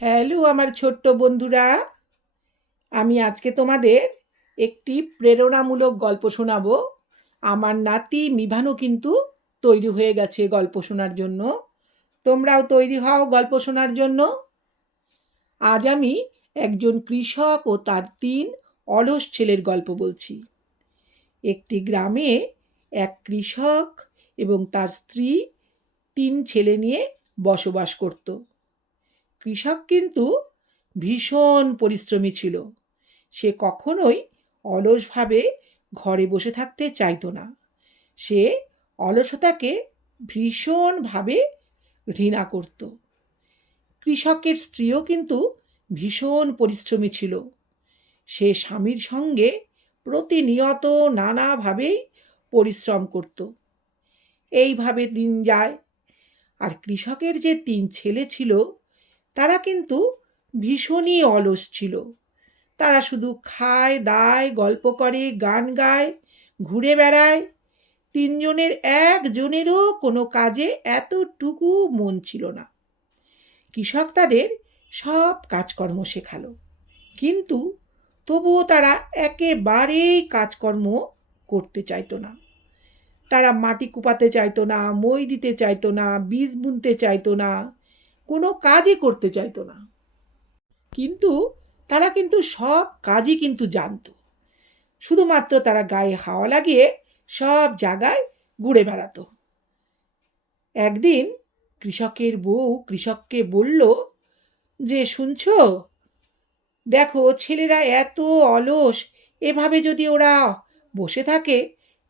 Hello আমার ছোট্ট বন্ধুরা, আমি আজকে তোমাদের একটি প্রেরণামূলক গল্প শোনাবো। আমার নাতি মিভানও কিন্তু তৈরি হয়ে গেছে গল্প শোনার জন্য। তোমরাও তৈরি হও গল্প শোনার জন্য। আজ আমি একজন কৃষক ও তার তিন অলস ছেলের গল্প বলছি। একটি গ্রামে এক কৃষক এবং তার স্ত্রী তিন ছেলে নিয়ে বসবাস করতো। কৃষক কিন্তু ভীষণ পরিশ্রমী ছিল। সে কখনোই অলসভাবে ঘরে বসে থাকতে চাইতো না। সে অলসতাকে ভীষণভাবে ঘৃণা করত। কৃষকের স্ত্রীও কিন্তু ভীষণ পরিশ্রমী ছিল। সে স্বামীর সঙ্গে প্রতিনিয়ত নানাভাবেই পরিশ্রম করত। এইভাবে দিন যায়। আর কৃষকের যে তিন ছেলে ছিল তারা কিন্তু ভীষণই অলস ছিল। তারা শুধু খায়, দায়, গল্প করে, গান গায়, ঘুরে বেড়ায়। তিনজনের একজনেরও কোনো কাজে এতটুকু মন ছিল না। কৃষক তাদের সব কাজকর্ম শেখালো। কিন্তু তবুও তারা একেবারেই কাজকর্ম করতে চাইতো না। তারা মাটি কুপাতে চাইতো না, মই দিতে চাইতো না, বীজ বুনতে চাইতো না। কোনো কাজই করতে চাইতো না। কিন্তু তারা কিন্তু সব কাজই কিন্তু জানতো। শুধুমাত্র তারা গায়ে হাওয়া লাগিয়ে সব জায়গায় ঘুরে বেড়াতো। একদিন কৃষকের বউ কৃষককে বলল, যে শুনছ? দেখো ছেলেরা এত অলস, এভাবে যদি ওরা বসে থাকে,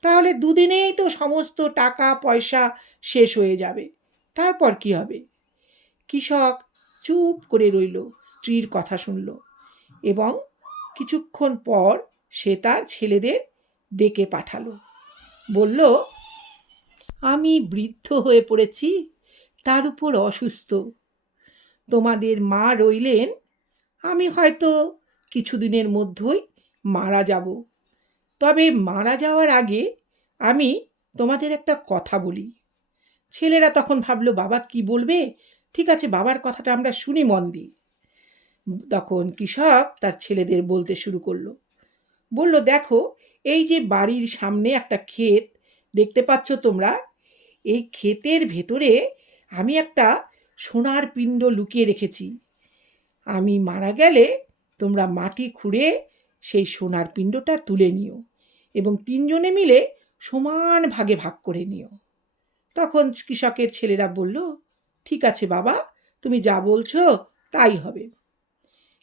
তাহলে দুদিনেই তো সমস্ত টাকা পয়সা শেষ হয়ে যাবে। তারপর কি হবে? কৃষক চুপ করে রইল, স্ত্রীর কথা শুনল এবং কিছুক্ষণ পর সে তার ছেলেদের ডেকে পাঠালো। বলল, আমি বৃদ্ধ হয়ে পড়েছি, তার উপর অসুস্থ। তোমাদের মা রইলেন, আমি হয়তো কিছুদিনের মধ্যেই মারা যাব। তবে মারা যাওয়ার আগে আমি তোমাদের একটা কথা বলি। ছেলেরা তখন ভাবলো, বাবা, কি বলবে? ঠিক আছে, বাবার কথাটা আমরা শুনি মন দিই তখন কৃষক তার ছেলেদের বলতে শুরু করল। বলল, দেখো, এই যে বাড়ির সামনে একটা ক্ষেত, দেখতে পাচ্ছ তোমরা? এই ক্ষেতের ভেতরে আমি একটা সোনার পিণ্ড লুকিয়ে রেখেছি। আমি মারা গেলে তোমরা মাটি খুঁড়ে সেই সোনার পিণ্ডটা তুলে নিও এবং তিনজনে মিলে সমান ভাগে ভাগ করে নিও। তখন কৃষকের ছেলেরা বলল ঠিক আছে বাবা, তুমি যা বলছো তাই হবে।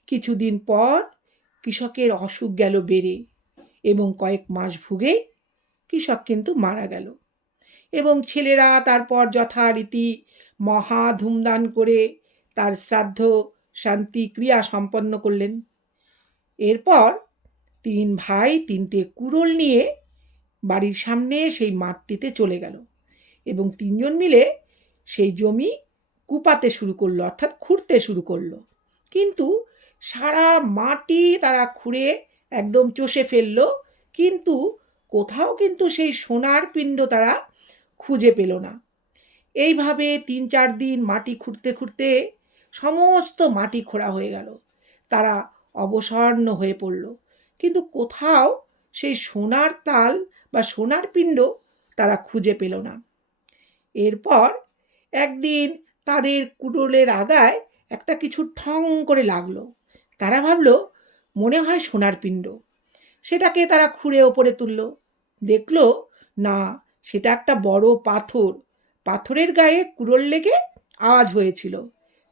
কিছুদিন পর কৃষকের অসুখ গেল বেড়ে এবং কয়েক মাস ভুগেই কৃষক কিন্তু মারা গেল। এবং ছেলেরা তারপর যথারীতি মহা ধূমদান করে তার শ্রাদ্ধ শান্তি ক্রিয়া সম্পন্ন করলেন। এরপর তিন ভাই তিনটে কুড়োল নিয়ে বাড়ির সামনে সেই মাঠটিতে চলে গেল এবং তিনজন মিলে সেই জমি কুপাতে শুরু করল, অর্থাৎ খুঁড়তে শুরু করল। কিন্তু সারা মাটি তারা খুঁড়ে একদম চষে ফেলল, কিন্তু কোথাও কিন্তু সেই সোনার পিণ্ড তারা খুঁজে পেল না। এইভাবে তিন চার দিন মাটি খুঁড়তে খুঁড়তে সমস্ত মাটি খোঁড়া হয়ে গেল। তারা অবসন্ন হয়ে পড়ল। কিন্তু কোথাও সেই সোনার তাল বা সোনার পিণ্ড তারা খুঁজে পেল না। এরপর একদিন তাদের কুডোলের আগায় একটা কিছু ঠং করে লাগল। তারা ভাবলো, মনে হয় সোনার পিণ্ড। সেটাকে তারা খুঁড়ে ওপরে তুলল। দেখল, না, সেটা একটা বড় পাথর। পাথরের গায়ে কুড়োল লেগে আওয়াজ হয়েছিল।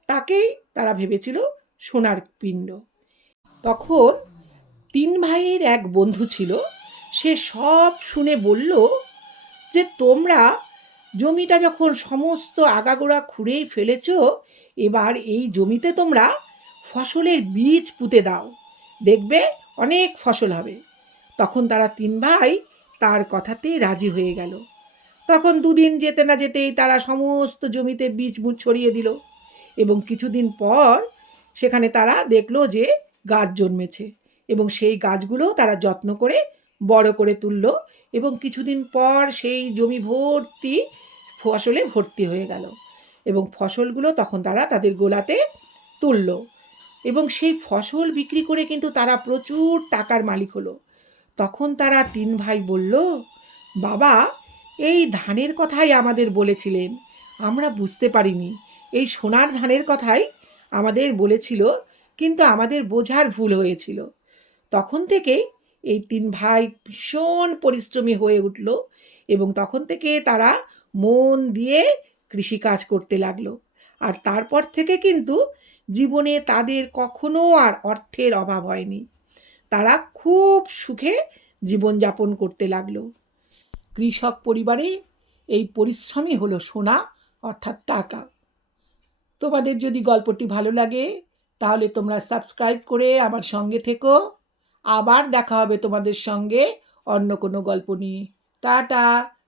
তাকেই তারা ভেবেছিল সোনার পিণ্ড। তখন তিন ভাইয়ের এক বন্ধু ছিল। সে সব শুনে বলল, যে তোমরা জমিটা যখন সমস্ত আগাগোড়া খুঁড়েই ফেলেছ, এবার এই জমিতে তোমরা ফসলের বীজ পুঁতে দাও। দেখবে অনেক ফসল হবে। তখন তারা তিন ভাই তার কথাতে রাজি হয়ে গেল। তখন দুদিন যেতে না যেতেই তারা সমস্ত জমিতে বীজ ছড়িয়ে দিল এবং কিছুদিন পর সেখানে তারা দেখল যে গাছ জন্মেছে এবং সেই গাছগুলো তারা যত্ন করে বড় করে তুললো এবং কিছুদিন পর সেই জমি ভর্তি ফসলে ভর্তি হয়ে গেল এবং ফসলগুলো তখন তারা তাদের গোলাতে তুলল এবং সেই ফসল বিক্রি করে কিন্তু তারা প্রচুর টাকার মালিক হলো। তখন তারা তিন ভাই বলল, বাবা, এই ধানের কথাই আমাদের বলেছিলেন। আমরা বুঝতে পারিনি। এই সোনার ধানের কথাই আমাদের বলেছিল, কিন্তু আমাদের বোঝার ভুল হয়েছিল তখন থেকে এই তিন ভাই ভীষণ পরিশ্রমী হয়ে উঠল এবং তখন থেকে তারা মন দিয়ে কৃষিকাজ করতে লাগল। আর তারপর থেকে কিন্তু জীবনে তাদের কখনো আর অর্থের অভাব হয়নি। তারা খুব সুখে জীবনযাপন করতে লাগল। কৃষক পরিবারে এই পরিশ্রমই হলো সোনা অর্থাৎ টাকা। তোমাদের যদি গল্পটি ভালো লাগে, তাহলে তোমরা সাবস্ক্রাইব করে আমার সঙ্গে থেকো। আবার দেখা হবে তোমাদের সঙ্গে অন্য কোনো গল্প নিয়ে। টাটা!